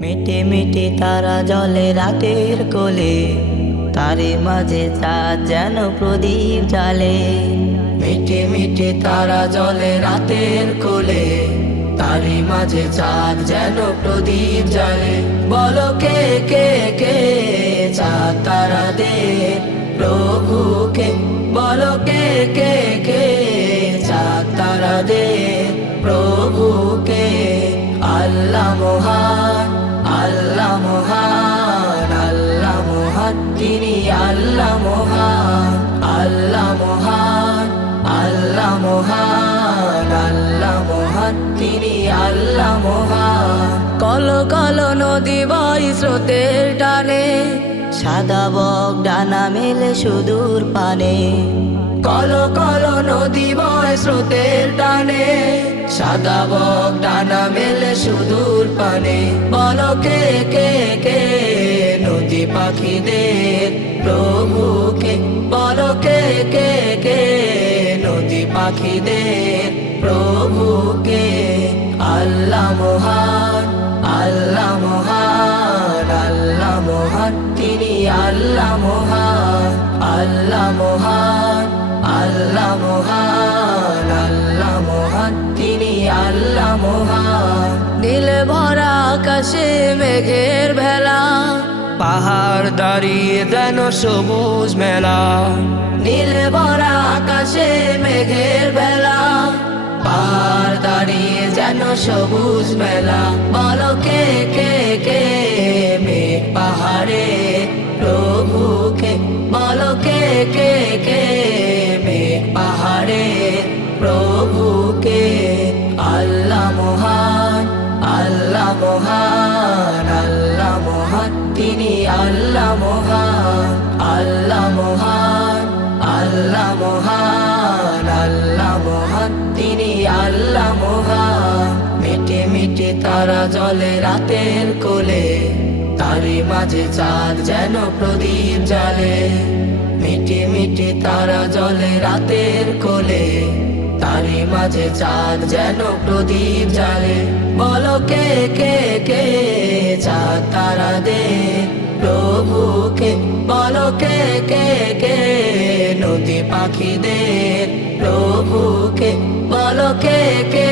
মিটে মিটে তারা জলে রাতের কোলে, তারে মাঝে চাঁদ যেন প্রদীপ জ্বালে। মিটে মিটে তারা জলে রাতের কোলে, তারি মাঝে চাঁদ যেন প্রদীপ জ্বালে। বলো কে কে কে চাঁদ তারা দে প্রভুকে, বলো কে কে কে চাঁদ তারা দে প্রভুকে। আল্লাহ মহান, আল্লাহ মহান, আল্লাহ মহান, তিনি আল্লাহ মহান। আল্লাহ মহান, আল্লাহ মহান, আল্লাহ মহান, তিনি আল্লাহ মহান। কল কল নদী বয় স্রোতের টানে, সাদা বক ডানা মেলে সুদূর পানে। কল কল নদী বয় স্রোতের টানে, সাদা বক ডানা মেলে সুদূর পানে। বলো কে কে কে নদী পাখিদের প্রভুকে, বলো কে কে কে নদী পাখিদের প্রভুকে। আল্লাহ মহান, আল্লাহ মহান, আল্লাহ মহান, তিনি আল্লাহ মহান। আল্লাহ মহান, আল্লাহ মহান, আল্লাহ মহান, তিনি আল্লাহ মহান। নীল ভরা আকাশে মেঘের ভেলা, পাহাড় দাঁড়িয়ে যেন সবুজ মেলা। নীল ভরা আকাশে মেঘের ভেলা, পাহাড় দাঁড়িয়ে যেন সবুজ মেলা। বলো কে কে কে মেঘ পাহাড়ে প্রভুকে, বলো কে কে কে মেঘ পাহাড়ে প্রভুকে। আল্লাহ মহান, আল্লাহ মহান, আল্লাহ মহান, তিনি আল্লাহ মহান। আল্লাহ মহান, আল্লাহ মহান, আল্লাহ মহান, তিনি আল্লাহ মহান। মিটে মিটে তারা জলে রাতের কোলে, তারি মাঝে চাঁদ যেন প্রদীপ জ্বালে। মিটে মিটে তারা জলে রাতের কোলে, তারি মাঝে চাঁদ যেন প্রদীপ জ্বালে। বলো কে কে কে চাঁদ তারা দে প্রভুকে, বলো কে কে কে নদী পাখিদের প্রভুকে, বলো কে কে